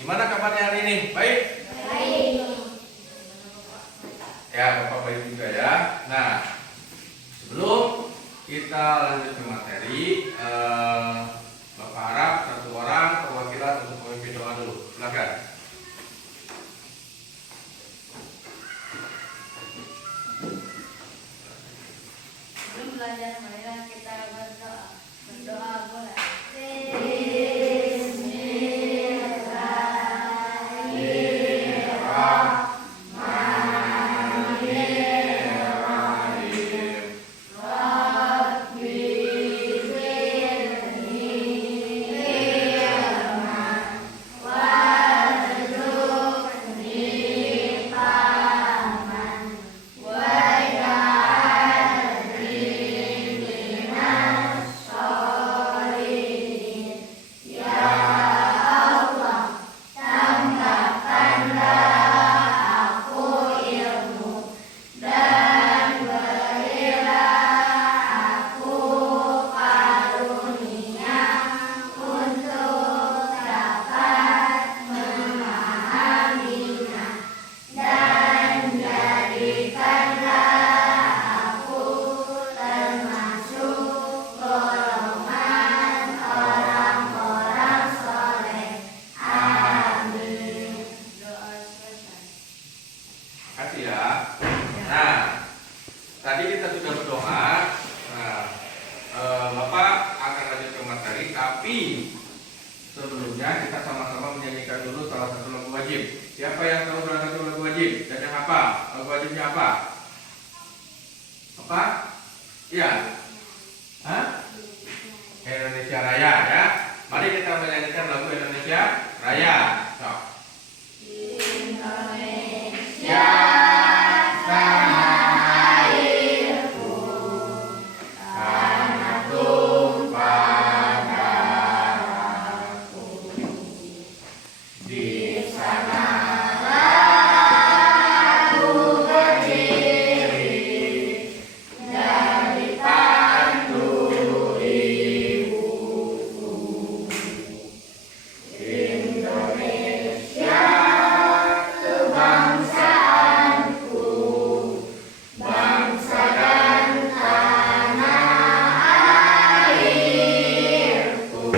Gimana kabarnya hari ini? Baik? Baik. Ya, Bapak baik juga ya. Nah, sebelum kita lanjut ke materi, Bapak harap satu orang perwakilan untuk memimpin doa dulu. Silakan. Sebelum belajar, marilah kita berdoa. Berdoa boleh. Makasih ya. Nah, tadi kita sudah berdoa. Nah, Bapak akan lanjut ke materi, tapi sebelumnya kita sama-sama menyanyikan dulu salah satu lagu wajib. Siapa yang tahu salah satu lagu wajib? Dan yang apa? Lagu wajibnya apa? Apa? Iya. Hah? Indonesia Raya ya. Mari kita menyanyikan lagu Indonesia Raya. So. Indonesia tanah airku, tanah tumpah darahku. Di sanalah aku berdiri dan dipandu ibuku. Indonesia kebangsaanku, bangsa dan tanah airku.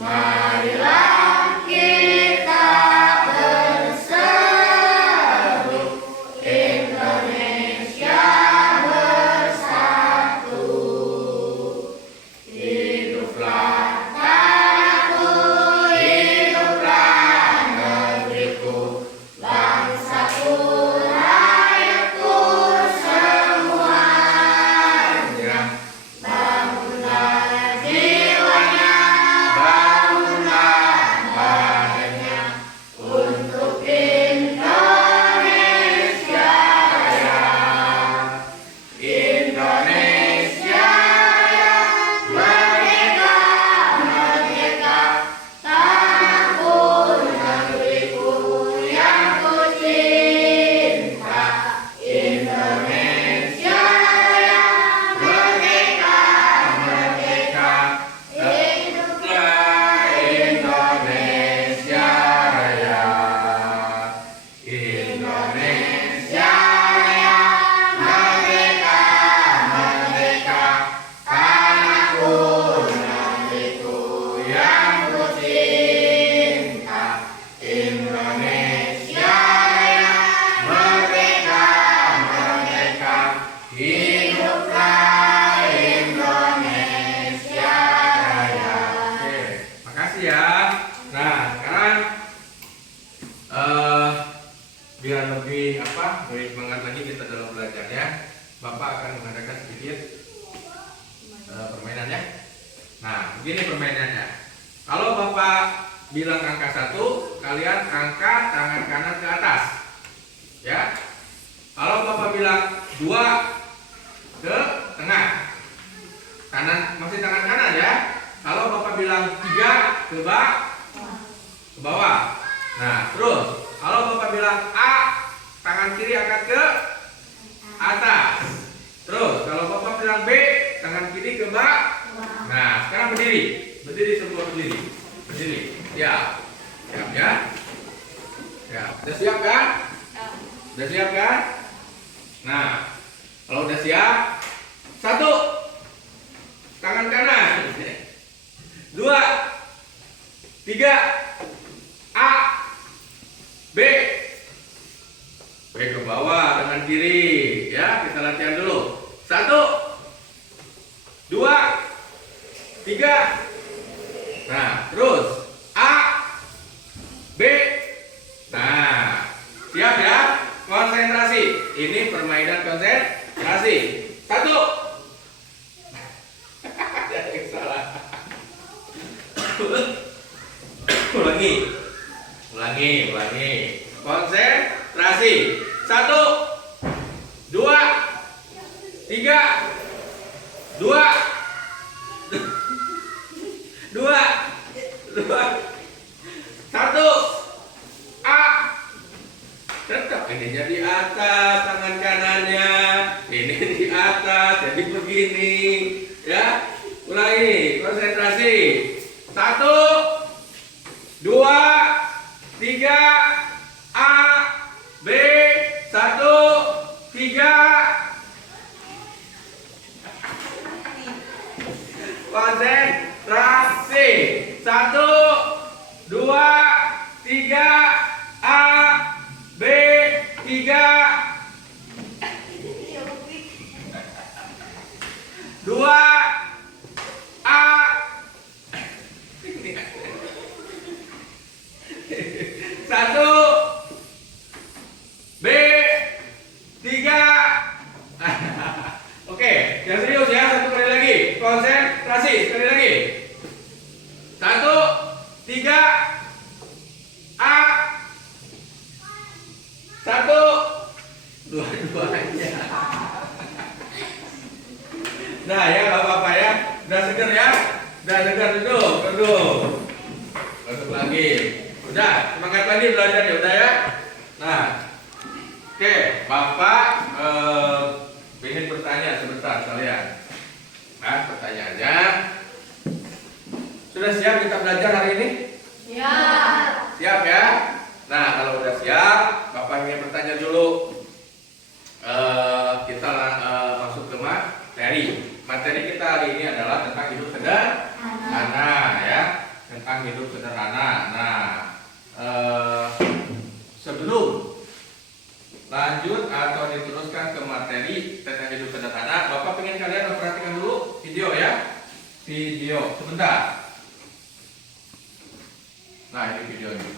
Marilah kita berseru, Indonesia bersatu. Hiduplah tanahku, hiduplah negeriku, bangsaku, rakyatku semuanya. Bangunlah jiwanya, bangunlah badannya untuk Indonesia Raya. Indonesia Raya, merdeka, merdeka, tanahku, negeriku yang ku cinta. Indonesia Raya, merdeka, merdeka, hiduplah Indonesia Raya. Indonesia Raya, merdeka, merdeka, tanahku, negeriku yang ku cinta. Indonesia Raya, merdeka, merdeka, hiduplah Indonesia Raya. Oke, makasih ya. Nah, sekarang biar lebih lebih semangat lagi kita dalam belajarnya, Bapak akan mengadakan sedikit permainan ya. Nah, begini permainannya. Kalau Bapak bilang angka 1, kalian angkat tangan kanan ke atas. Ya. Kalau Bapak bilang 2, ke tengah. Kanan, masih tangan kanan ya. Kalau Bapak bilang 3, ke bawah. Nah, terus kalau Bapak bilang A, tangan kiri angkat ke atas. Terus kalau Bapak bilang B, tangan kiri ke Nah, sekarang berdiri. Berdiri semua berdiri. Berdiri. Ya. Siap ya. Udah siap kan? Udah siap kan? Nah, kalau udah siap, 1, tangan kanan. 2, 3, A, B. B ke bawah, tangan kiri. Ya, kita latihan dulu. 1, 2, 3. Nah, terus A, B. Nah, siap ya? Konsentrasi. Ini permainan konsentrasi. 1. Ada yang salah. Ulangi. Konsentrasi. 1, 2, 3, 2, 1. A. Tetap ininya di atas, tangan kanannya. Ini di atas, jadi begini. Ya, ulangi, konsentrasi. 1, 2, 3, A, B, 1, 3. Konsentrasi. 1, 2, 3, A, B, 3, 2, A. 1, B, 3. Oke, yang serius ya, 1 kali lagi. Konsentrasi, sekali lagi. 1, 3, A. 1, 2-2 aja. Nah ya, gak apa-apa ya. Udah seger ya? Udah seger, duduk. Masuk lagi. Udah, semangat lagi belajarnya, udah ya? Nah, oke, Bapak ingin bertanya sebentar kalian. Nah, pertanyaannya, sudah siap kita belajar hari ini? Siap ya? Nah, kalau udah siap, Bapak ingin bertanya dulu. Kita masuk ke materi. Materi kita hari ini adalah tentang hidup sederhana ya, tentang hidup sederhana. Nah, sebelum lanjut atau diteruskan ke materi tentang hidup sederhana, Bapak pengen kalian memperhatikan dulu video ya. Video sebentar. Nah, ini videonya.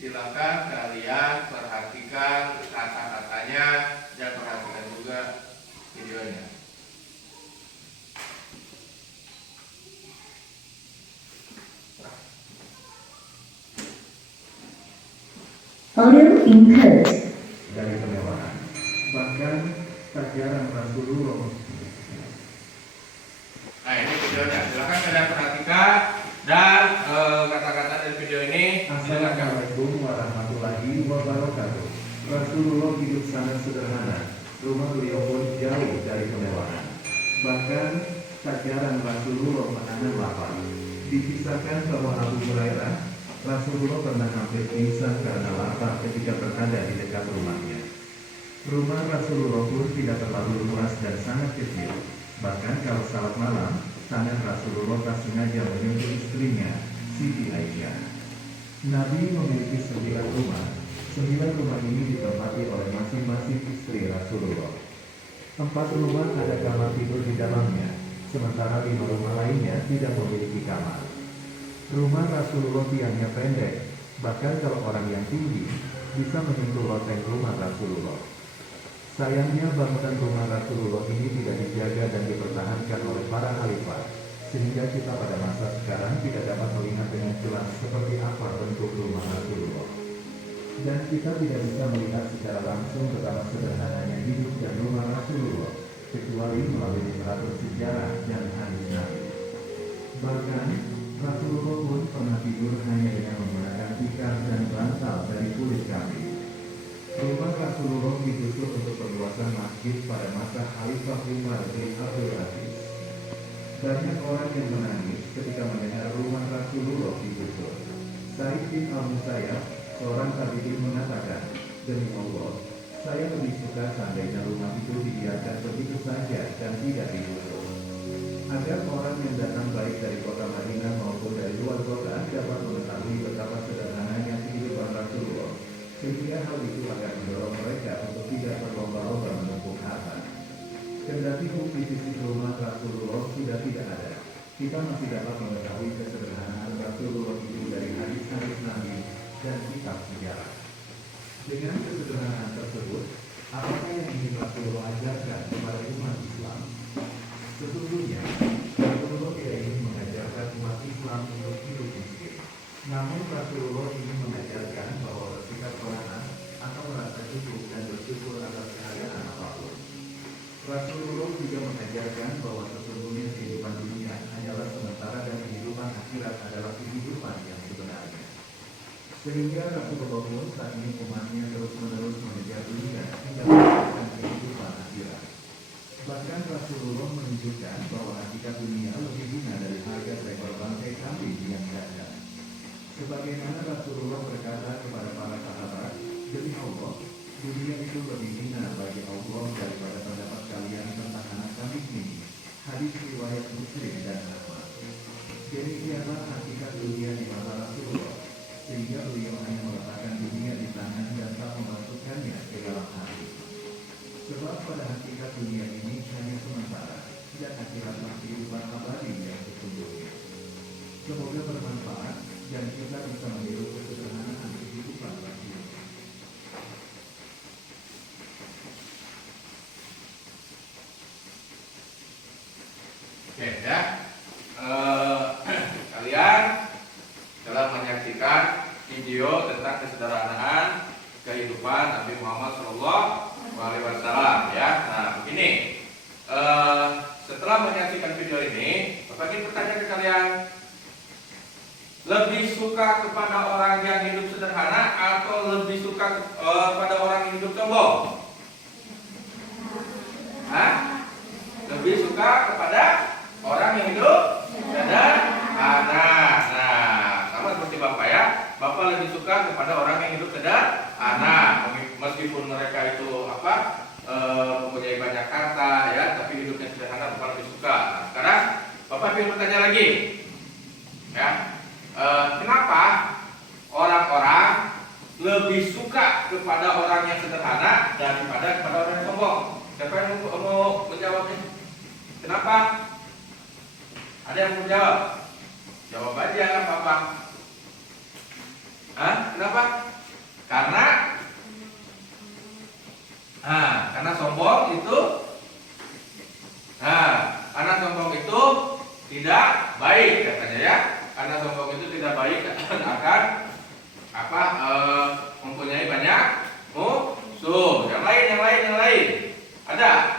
Silakan kalian perhatikan kata-katanya dan perhatikan juga videonya. Audio input. Dari kemewahan, bahkan tak jarang Rasulullah. Nah, ini videonya. Silakan kalian perhatikan dan kata-kata dari video ini. Assalamualaikum warahmatullahi wabarakatuh. Rasulullah hidup sangat sederhana. Rumah beliau pun jauh dari kemewahan. Bahkan tak jarang Rasulullah menahan lapar. Dikisahkan bahwa Abu Hurairah, Rasulullah pernah hampir pingsan karena lapar ketika berada di dekat rumahnya. Rumah Rasulullah pun tidak terlalu luas dan sangat kecil. Bahkan kalau salat malam, tangan Rasulullah tak sengaja menyentuh istrinya, Siti Aisyah. Nabi memiliki 9 rumah. 9 rumah ini ditempati oleh masing-masing istri Rasulullah. 4 rumah ada kamar tidur di dalamnya, sementara 5 rumah lainnya tidak memiliki kamar. Rumah Rasulullah tiangnya pendek, bahkan kalau orang yang tinggi bisa menyentuh loteng rumah Rasulullah. Sayangnya bangunan rumah Rasulullah ini tidak dijaga dan dipertahankan oleh para khalifah, sehingga kita pada masa sekarang tidak dapat melihat dengan jelas seperti apa bentuk rumah Rasulullah. Dan kita tidak bisa melihat secara langsung betapa sederhananya hidup dan rumah Rasulullah, kecuali melalui literatur sejarah dan hadis Nabi. Bahkan, Rasulullah pun pernah tidur hanya dengan menggunakan tikar dan bantal dari kulit kambing. Rumah Rasulullah digusur untuk perluasan masjid pada masa Khalifah Umar bin Abdul Aziz. Banyak orang yang menangis ketika mendengar rumah Rasulullah digusur. Sa'id bin Al-Musayyab, Seorang tabi'in mengatakan, demi Allah, saya lebih suka seandainya rumah itu dibiarkan begitu saja dan tidak digusur. Agar orang yang datang baik dari kota Madinah maupun dari luar kota dapat mengetahui betapa sederhananya kehidupan Rasulullah, sehingga hal itu akan mendorong mereka untuk tidak berlomba-lomba menumpuk harta. Kendati bukti fisik rumah Rasulullah sudah tidak ada, kita masih dapat mengetahui kesederhanaan Rasulullah itu dari hadis-hadis Nabi dan kitab sejarah. Dengan kesederhanaan tersebut, apakah yang ingin Rasulullah ajarkan kepada umat Islam? Sesungguhnya, Rasulullah tidak ingin mengajarkan umat Islam untuk hidup miskin. Namun Rasulullah ingin mengajarkan bahwa bersikap kona'ah atau merasa cukup dan bersyukur atas keadaan apapun. Rasulullah juga mengajarkan bahwa sesungguhnya kehidupan dunia hanyalah sementara dan kehidupan akhirat adalah kehidupan yang sebenarnya. Sehingga Rasulullah pun saat ini umatnya terus-menerus mengejar dunia hingga mendapatkan kehidupan akhirat. Bahkan Rasulullah menunjukkan bahwa hakikat dunia lebih hina dari harga seekor bangkai kambing yang dagang. Sebagaimana Rasulullah berkata kepada para sahabat, demi Allah, dunia itu lebih hina bagi Allah daripada pendapat kalian tentang anak kambing ini. Hadis riwayat Muslim dan Ahmad. Demikianlah hakikat dunia di mata Rasulullah, sehingga beliau hanya meletakkan dunia di tangan dan tak memasukkannya ke dalam hati. Sebab pada hakikat dunia ini hanya sementara, dan akhiratlah kehidupan abadi yang sesungguhnya. Semoga bermanfaat dan kita bisa meniru kesederhanaan kehidupan Rasulullah. Oke ya, kalian telah menyaksikan video tentang kesederhanaan kehidupan Nabi Muhammad SAW ya. Nah begini, setelah menyaksikan video ini, Bapak ingin bertanya ke kalian, lebih suka kepada orang yang hidup sederhana atau lebih suka kepada orang yang hidup sombong? Hah? Lebih suka kepada orang yang hidup sederhana. Nah, sama seperti Bapak ya. Bapak lebih suka kepada orang yang hidup sederhana, meskipun mereka itu mempunyai banyak harta ya, tapi hidupnya sederhana Bapak lebih suka. Nah, sekarang Bapak ingin bertanya lagi, ya, kenapa orang-orang lebih suka kepada orang yang sederhana daripada kepada orang yang sombong? Siapa yang mau menjawabnya? Kenapa? Ada yang mau jawab? Jawab aja kan Bapak. Kenapa? Karena sombong itu tidak baik katanya ya. Karena sombong itu tidak baik akan mempunyai banyak musuh. Yang lain. Ada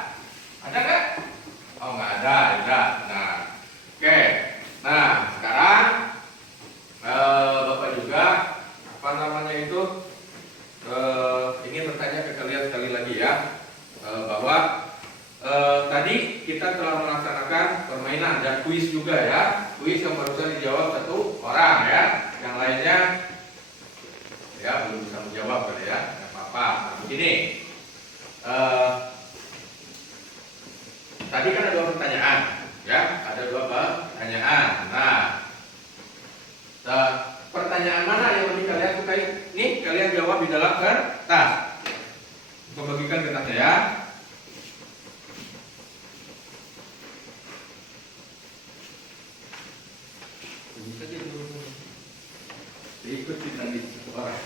nggak? Oh nggak ada. Nah, oke. Nah sekarang Bapak juga ingin bertanya ke kalian sekali lagi ya, bahwa tadi kita telah melaksanakan permainan dan kuis juga ya. Kuis yang barusan dijawab satu orang ya, yang lainnya ya belum bisa menjawab kali ya, nggak apa-apa. Begini, tadi kan ada 2 pertanyaan ya, ada 2 pertanyaan. Nah, pertanyaan mana yang lebih kalian sukai? Nih, kalian jawab di dalam kertas. Saya bagikan kertasnya ya. Ikuti tadi orang.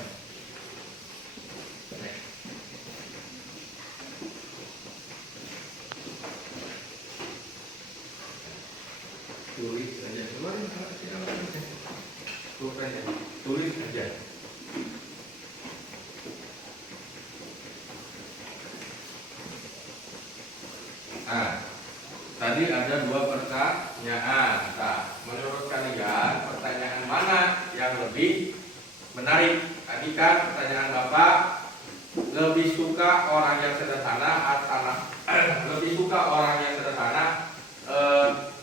Tulis saja. Tulis saja. Nah, tadi ada 2 pertanyaan. Nah, menurut kalian pertanyaan mana yang lebih menarik? Tadi kan pertanyaan Bapak, lebih suka orang yang sederhana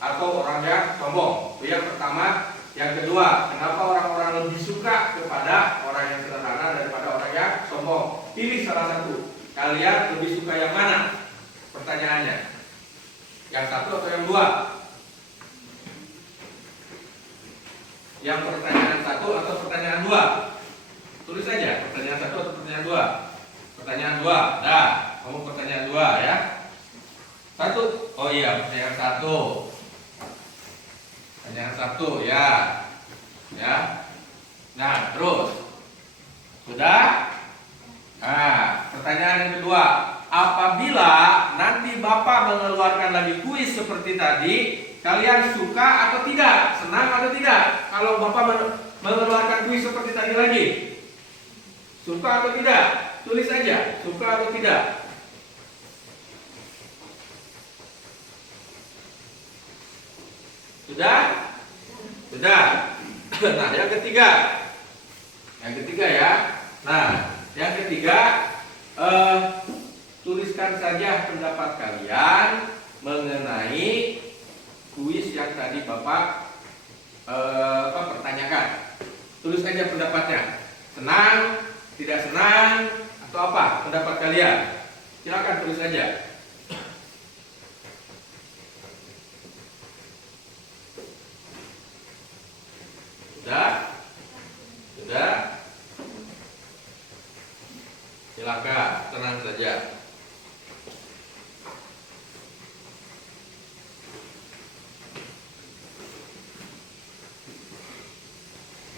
atau orang yang sombong? Itu yang pertama. Yang kedua, kenapa orang-orang lebih suka kepada orang yang sederhana pilih salah satu. Kalian lebih suka yang mana? Pertanyaannya. Yang satu atau yang dua? Yang pertanyaan satu atau pertanyaan dua? Tulis saja pertanyaan satu atau pertanyaan dua. Pertanyaan dua. Dah, kamu pertanyaan dua ya. Satu. Oh iya, pertanyaan satu. Pertanyaan satu ya. Ya. Nah, terus. Sudah? Nah, pertanyaan yang kedua. Apabila nanti Bapak mengeluarkan lagi kuis seperti tadi, kalian suka atau tidak? Senang atau tidak? Kalau Bapak mengeluarkan kuis seperti tadi lagi, suka atau tidak? Tulis saja, suka atau tidak. Sudah? Sudah. Nah, yang ketiga. Yang ketiga ya. Nah, yang ketiga, tuliskan saja pendapat kalian mengenai kuis yang tadi Bapak pertanyakan. Tulis saja pendapatnya. Senang, tidak senang, atau apa pendapat kalian? Silakan tulis saja. Sudah? Sudah? Silakan, tenang saja.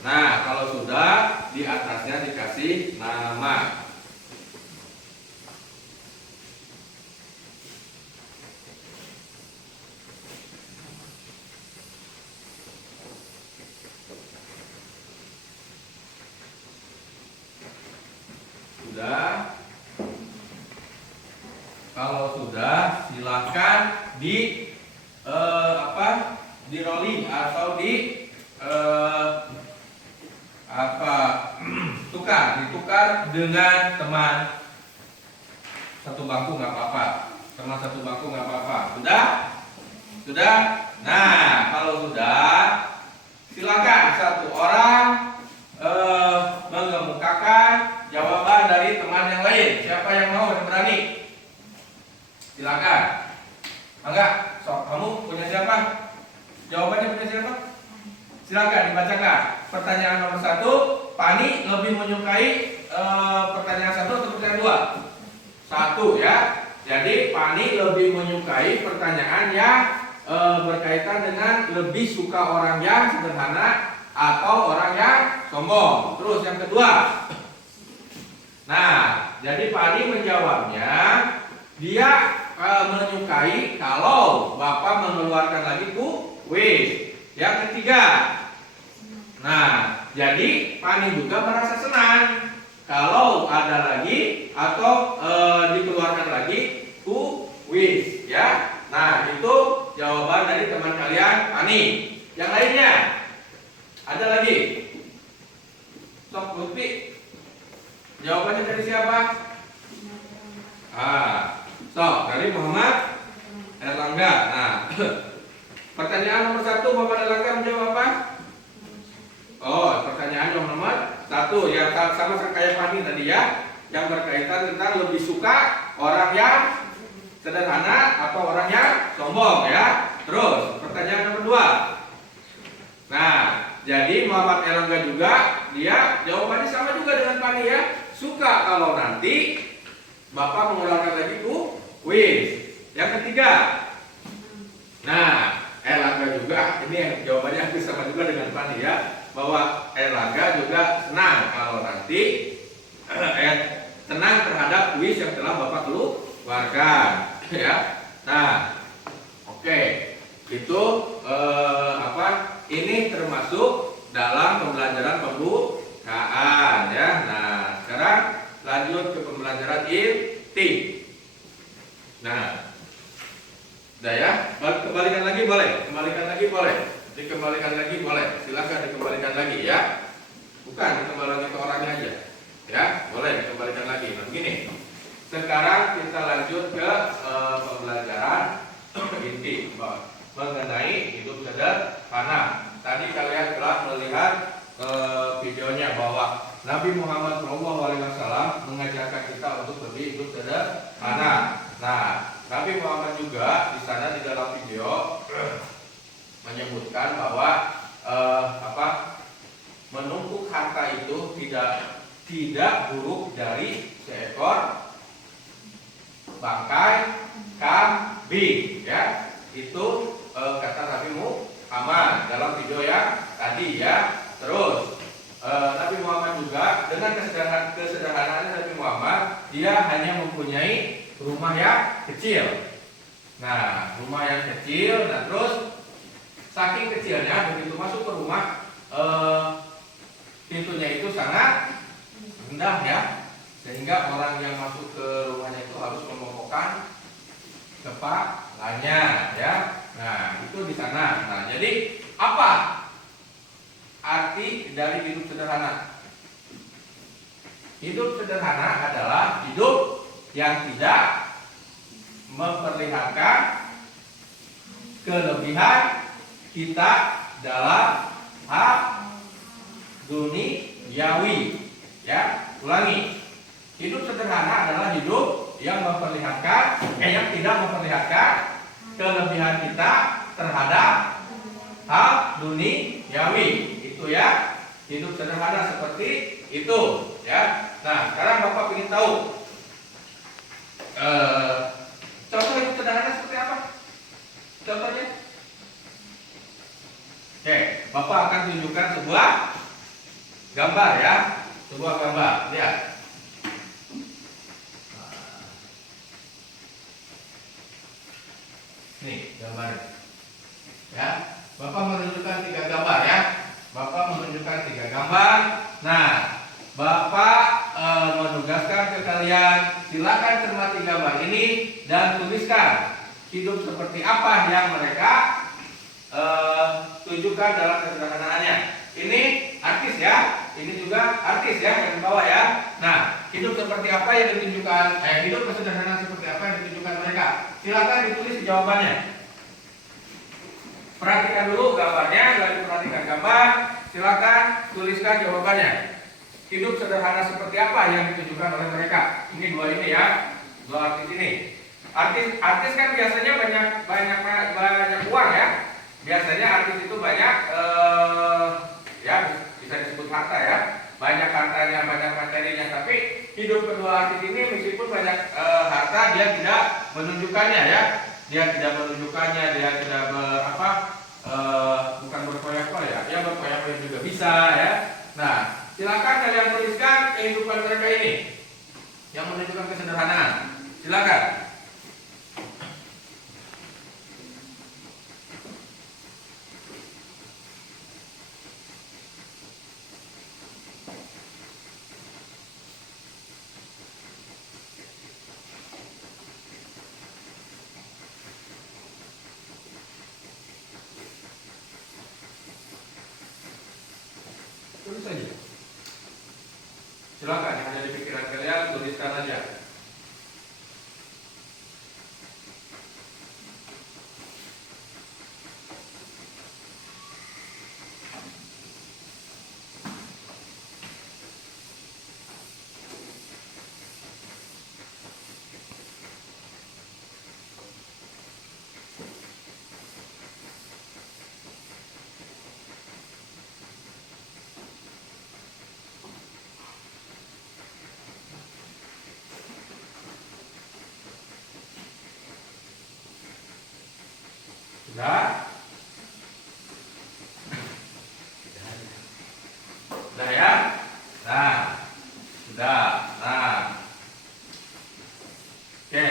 Nah, kalau sudah, di atasnya dikasih nama. Sudah? Kalau sudah, silakan di di rolling atau ditukar dengan teman satu bangku nggak apa-apa. Teman satu bangku nggak apa-apa. Sudah? Sudah? Nah, kalau sudah, silakan satu orang mengemukakan jawaban dari teman yang lain. Siapa yang mau dan berani? Silakan. Enggak, sok kamu punya siapa? Jawabannya punya siapa? Silakan dibacakan. Pertanyaan nomor 1, Pani lebih menyukai pertanyaan 1 atau pertanyaan 2? 1 ya. Jadi Pani lebih menyukai pertanyaan yang berkaitan dengan lebih suka orang yang sederhana atau orang yang sombong. Terus yang kedua. Nah, jadi Pani menjawabnya dia menyukai kalau Bapak mengeluarkan lagi kuis. Yang ketiga. Nah, jadi Pani juga merasa senang kalau ada lagi atau dikeluarkan lagi kuis ya. Nah, itu jawaban dari teman kalian Pani. Yang lainnya ada lagi? Sok Lutfi. Jawabannya dari siapa? Sok dari Muhammad Erlangga. Nah, pertanyaan nomor 1 Muhammad Erlangga menjawab apa? Oh, pertanyaan nomor 1 yang sama kayak Pani tadi ya, yang berkaitan tentang lebih suka orang yang sederhana atau orang yang sombong ya. Terus pertanyaan nomor 2. Nah, jadi Muhammad Erlangga juga dia jawabannya sama juga dengan Pani ya. Suka kalau nanti Bapak mengeluarkan lagi kuis. Yang ketiga. Nah, Erlangga juga ini yang jawabannya hampir sama juga dengan Pani ya, bahwa Erlangga juga senang kalau nanti senang terhadap kuis yang telah Bapak keluarkan ya. Nah, oke. Itu ini termasuk dalam pembelajaran pembukaan ya. Nah, sekarang lanjut ke pembelajaran inti. Nah, udah ya, kembalikan lagi boleh, dikembalikan lagi boleh, silakan dikembalikan lagi ya, bukan dikembalikan ke orangnya aja, ya, boleh dikembalikan lagi. Nah, begini, sekarang kita lanjut ke pembelajaran inti mengenai hidup sederhana. Tadi kalian telah melihat videonya bahwa Nabi Muhammad Muhammad SAW mengajarkan kita untuk lebih hidup sederhana. Nah, Nabi Muhammad juga di sana di dalam video menyebutkan bahwa menumpuk harta itu tidak buruk dari seekor bangkai kambing, ya. Itu kata Nabi Muhammad dalam video yang tadi, ya. Terus Nabi Muhammad juga dengan kesederhanaan Nabi Muhammad, dia hanya mempunyai rumah yang kecil. Nah, rumah yang kecil, nah terus saking kecilnya begitu masuk ke rumah, pintunya itu sangat rendah, ya, sehingga orang yang masuk ke rumahnya itu harus membongkokkan kepalanya, ya. Nah, itu di sana. Nah, jadi apa arti dari hidup sederhana? Hidup sederhana adalah hidup yang tidak memperlihatkan kelebihan kita dalam hal duniawi, ya. Ulangi, hidup sederhana adalah hidup yang yang tidak memperlihatkan kelebihan kita terhadap hal duniawi. Itu, ya, hidup sederhana seperti itu, ya. Nah, sekarang Bapak ingin tahu contoh hidup sederhana seperti apa? Contohnya? Oke, Bapak akan tunjukkan sebuah gambar, ya. Sebuah gambar, lihat. Nih gambarnya, ya. Bapak menunjukkan 3 gambar, ya. Bapak menunjukkan 3 gambar. Nah, Bapak menugaskan ke kalian, silakan cermati gambar ini dan tuliskan hidup seperti apa yang mereka tunjukkan dalam kesederhanaannya. Ini artis, ya. Ini juga artis, ya, yang di bawah, ya. Nah, hidup seperti apa yang ditunjukkan, hidup kesederhanaan seperti apa yang ditunjukkan mereka. Silakan ditulis jawabannya. Perhatikan dulu gambarnya, lalu perhatikan gambar. Silakan tuliskan jawabannya. Hidup sederhana seperti apa yang ditunjukkan oleh mereka? Ini 2 ini, ya, 2 artis ini. Artis kan biasanya banyak uang, ya. Biasanya artis itu banyak, ya, bisa disebut harta, ya. Banyak hartanya, banyak materinya. Tapi hidup kedua artis ini meskipun banyak harta, dia tidak menunjukkannya, ya. Dia tidak menunjukkannya, dia tidak bukan berfoya-foya, ya, berfoya-foya juga bisa, ya. Nah, silakan kalian tuliskan kehidupan mereka ini yang menunjukkan kesederhanaan. Silakan. Tulis saja. Silakan, yang ada di pikiran kalian tuliskan aja. Sudah? Sudah, ya? Nah, sudah. Nah, oke.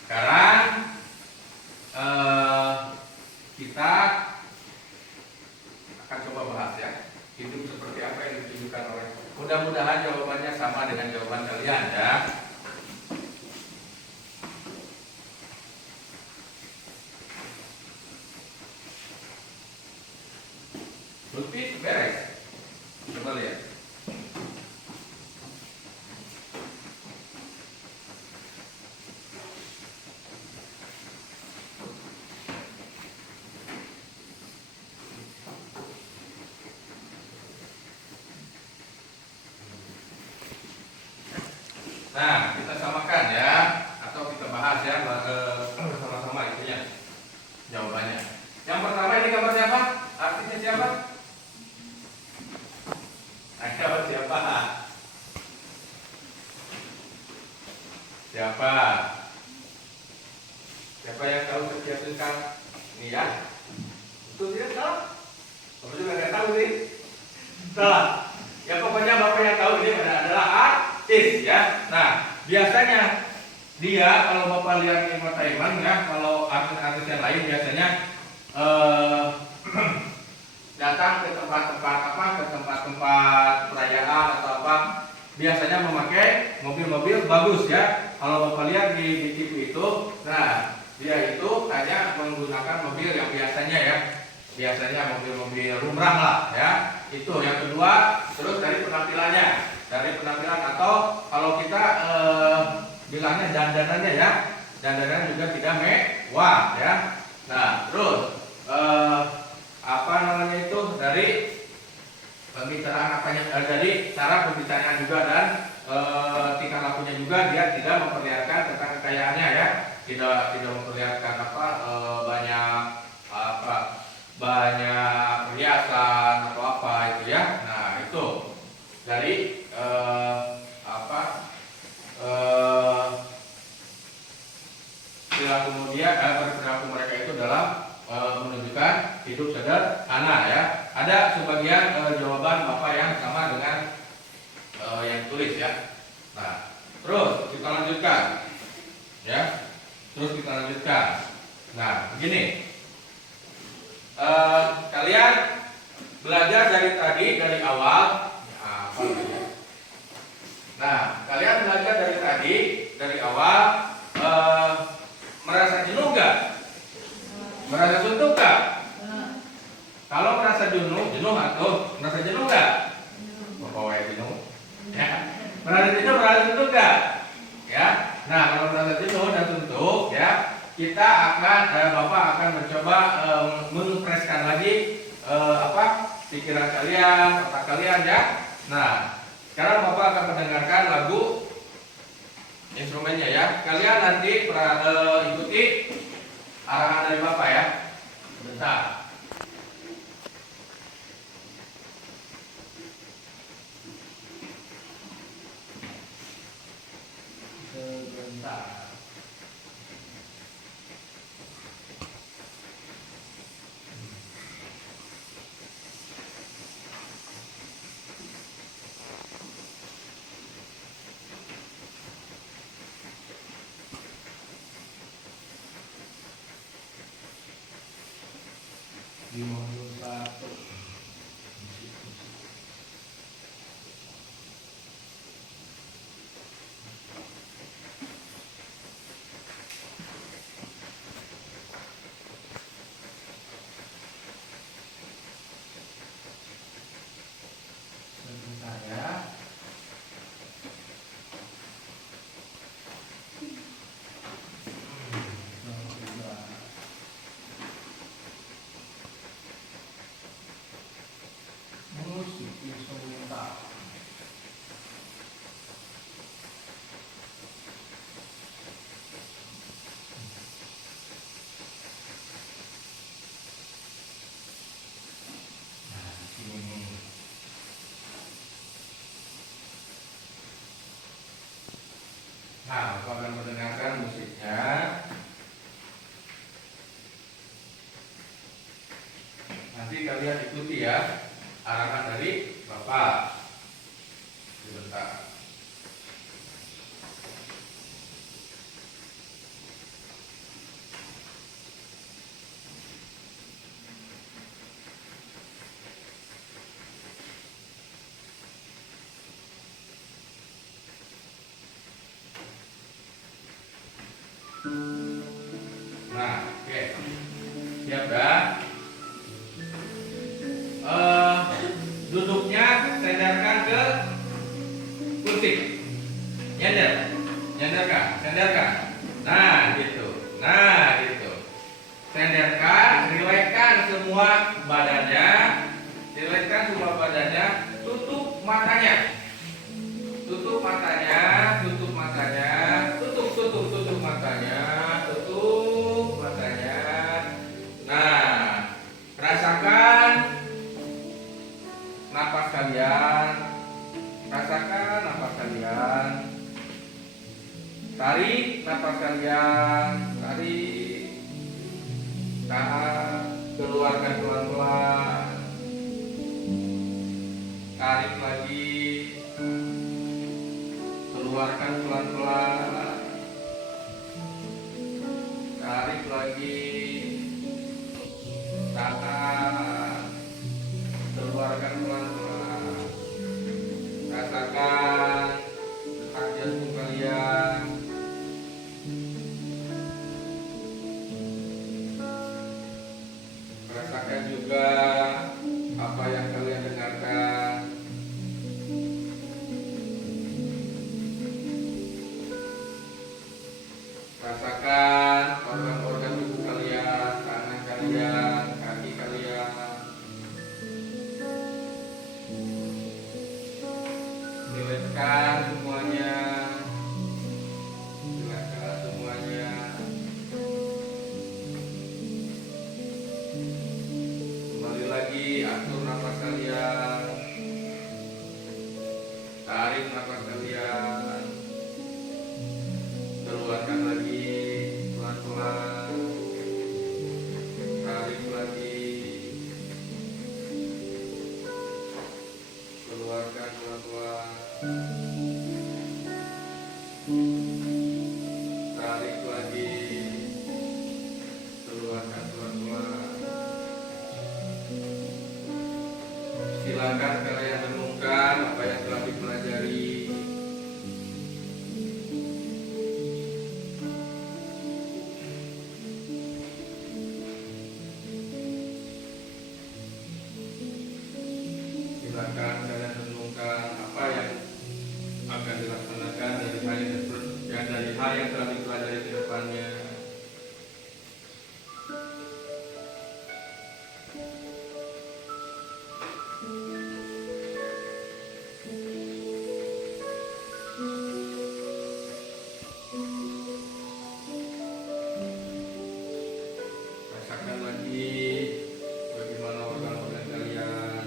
Sekarang kita akan coba bahas, ya, hidup seperti apa yang ditunjukkan oleh. Mudah-mudahan jawabannya sama dengan jawaban kalian, ya. Lutfi beres. Coba lihat. Nah, kita samakan ya, atau kita bahas ya sama-sama itunya jawabannya. Yang pertama ini gambar siapa? Artisnya siapa? Gambar siapa? Siapa? Siapa yang tahu setiap tukang? Ini ya. Betul tidak tahu? Kamu juga nggak tahu sih. Salah. Ya pokoknya bapak yang tahu ini adalah artis ya. Nah biasanya dia kalau bapak lihat di Mata Iman ya, kalau artis-artis yang lain biasanya datang ke tempat-tempat apa, ke tempat-tempat perayaan atau apa, biasanya memakai mobil-mobil bagus ya. Kalau bapak lihat di TV itu, nah dia itu hanya menggunakan mobil yang biasanya ya, biasanya mobil-mobil lumrah lah ya. Itu yang kedua. Terus dari penampilan atau kalau kita bilangnya dandanannya ya, dandanan juga tidak mewah ya. Nah terus apa namanya itu, dari pembicaraan dari cara pembicaraan juga dan tingkah lakunya juga, dia tidak memperlihatkan tentang kekayaannya ya, tidak memperlihatkan apa banyak perhiasan atau apa itu ya. Nah itu dari perilaku mereka itu dalam menunjukkan hidup sederhana ya. Ada sebagian jawaban bapak yang sama dengan yang tulis ya. Nah terus kita lanjutkan ya, nah begini, kalian belajar dari awal nah kalian belajar dari awal merasa jenuh nggak? Merasa suntuk nggak? Kalau merasa jenuh atau merasa jenuh nggak? Bapak jenuh ya. Merasa suntuk nggak? Ya. Nah kalau merasa jenuh dan suntuk ya, kita bapak akan mencoba mengepreskan lagi pikiran kalian, otak kalian ya. Nah sekarang bapak akan mendengarkan lagu instrumennya ya. Kalian nanti ikuti arahan dari bapak ya. Bentar. Di modul 1 sebentar ya. Musik instrumental. Nah, di sini nih. Nah, Bapak akan mendengarkan musiknya. Nanti kalian ikuti ya arahan dari Bapak. Sebentar. Nah, oke. Siap ya? Duduknya sandarkan ke kursi. Sandarkan. Nah, gitu. Sandarkan, rilekskan semua badannya. Tutup matanya. Tarik napas kalian, tarik, tahan, keluarkan pelan-pelan, tarik lagi, keluarkan pelan-pelan, tarik lagi, tahan, keluarkan pelan-pelan. Rasakan detak jantung kalian. Rasakan juga apa yang kalian dengarkan. Rasakan organ-organ tubuh kalian, tangan kalian, kaki kalian. Rilekskan semuanya. Rilekskan semuanya. Kembali lagi, atur nafas kalian. Tarik nafas kalian. Keluarkan lagi pelan-pelan. Tarik lagi. Keluarkan pelan-pelan. Tarik lagi. Keluarkan pelan-pelan. Silakan kalian renungkan apa yang telah dipelajari. Silakan kalian renungkan apa yang akan dilaksanakan dari hal yang telah dipelajari ke depannya. Rasakan lagi bagaimana organ-organ kalian.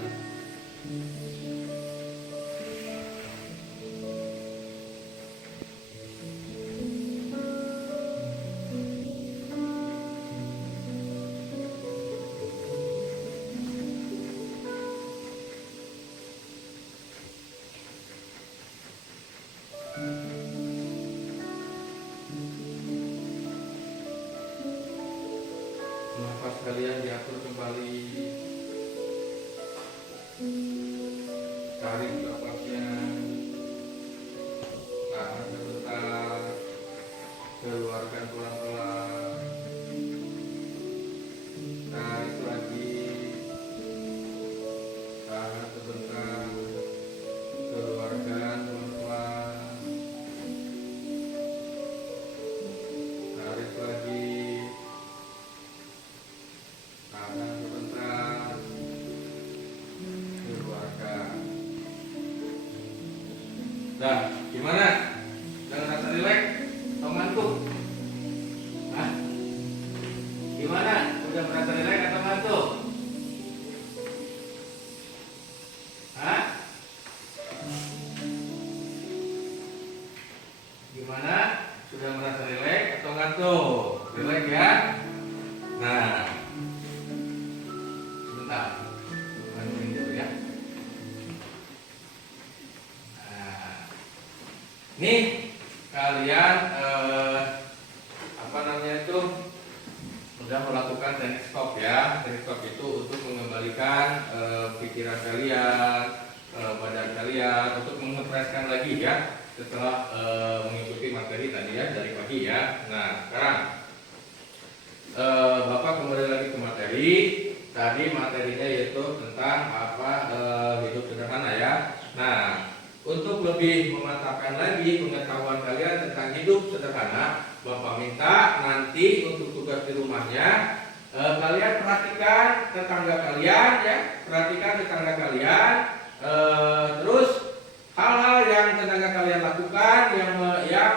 Nafas kalian diatur kembali. Tarik nafasnya. Tahan sebentar. Keluarkan pelan-pelan. Tarik lagi. Tahan sebentar. Keluarkan pelan-pelan. Tarik lagi. Tahan sebentar. Keluarkan. Nah, gimana? Jangan rasa rileks atau ngantuk? Hah? Gimana? Udah merasa rileks atau ngantuk? Hah? Gimana? Sudah merasa rileks atau ngantuk? Rileks ya? Nah, sebentar. Bantuin dulu ya. Nah, nih kalian apa namanya itu sudah melakukan teknik stop ya. Teknik stop itu untuk mengembalikan pikiran kalian, badan kalian, untuk mengefreshkan lagi ya setelah mengikuti materi tadi ya dari pagi ya. Nah sekarang Bapak kembali lagi ke materi. Tadi materinya yaitu tentang apa hidup sederhana ya. Nah, untuk lebih memantapkan lagi pengetahuan kalian tentang hidup sederhana, Bapak minta nanti untuk tugas di rumahnya kalian perhatikan tetangga kalian ya, perhatikan tetangga kalian, terus hal-hal yang tetangga kalian lakukan yang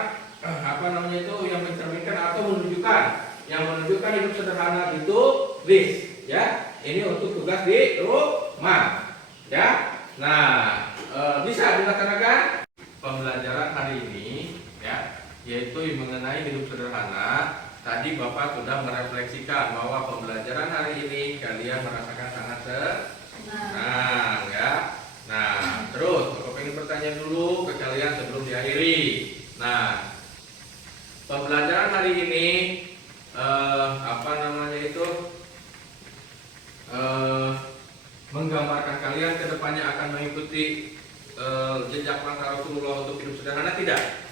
apa namanya itu yang mencerminkan atau menunjukkan hidup sederhana itu list ya. Ini untuk tugas di rumah ya. Nah, bisa dilaksanakan pembelajaran hari ini ya. yaitu mengenai hidup sederhana. Tadi Bapak sudah merefleksikan bahwa pembelajaran hari ini kalian merasakan sangat senang ya. Nah, terus Bapak ingin bertanya dulu ke kalian sebelum diakhiri. Nah, pembelajaran hari ini menggambarkan kalian kedepannya akan mengikuti jejak langkah Rasulullah untuk hidup sederhana tidak?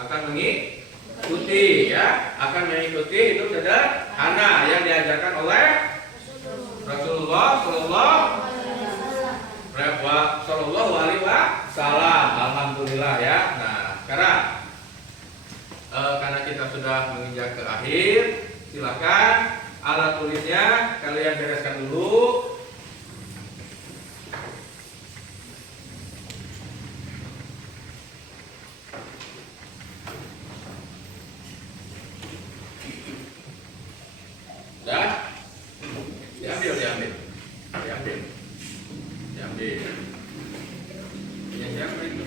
Akan mengikuti ya, akan mengikuti hidup sederhana yang diajarkan oleh Rasulullah Sallallahu Alaihi Wasallam. Alhamdulillah ya. Nah, sekarang karena kita sudah menginjak ke akhir, silakan alat tulisnya kalian bereskan dulu. Dah, diambil. Punya siapa itu?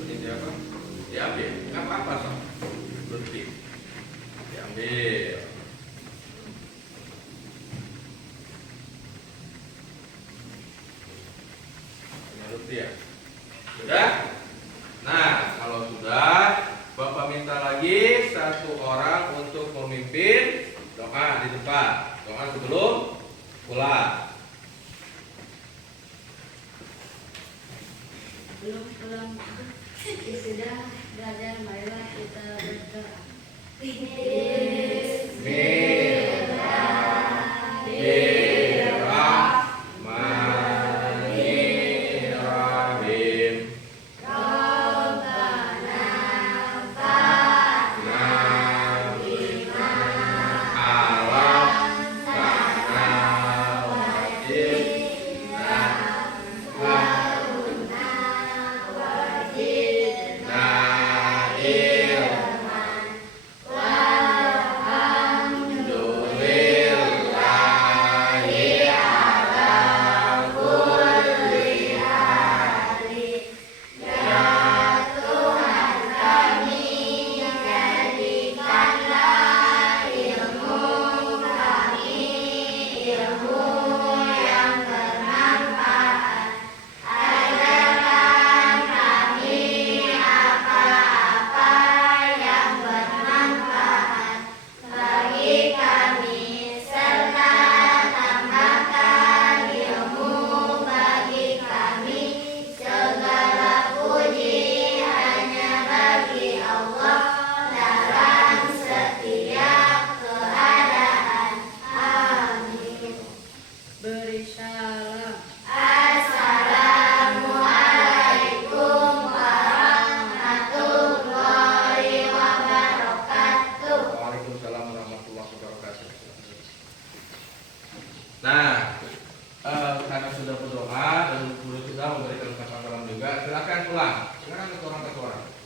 Punya siapa? Diambil, nggak apa-apa sob. Berhenti. Diambil. Punya Lutfi ya? Sudah? Nah, kalau sudah, Bapak minta lagi satu orang untuk memimpin doa di depan. Doa sebelum pulang. Belum sudah belajar, marilah kita berdoa. Bismillahirrahmanirrahim. Beri salam. Waalaikumsalam warahmatullahi wabarakatuh. Nah, karena sudah berdoa dan sudah memberikan ungkapan salam juga, silakan pulang. Silakan satu orang.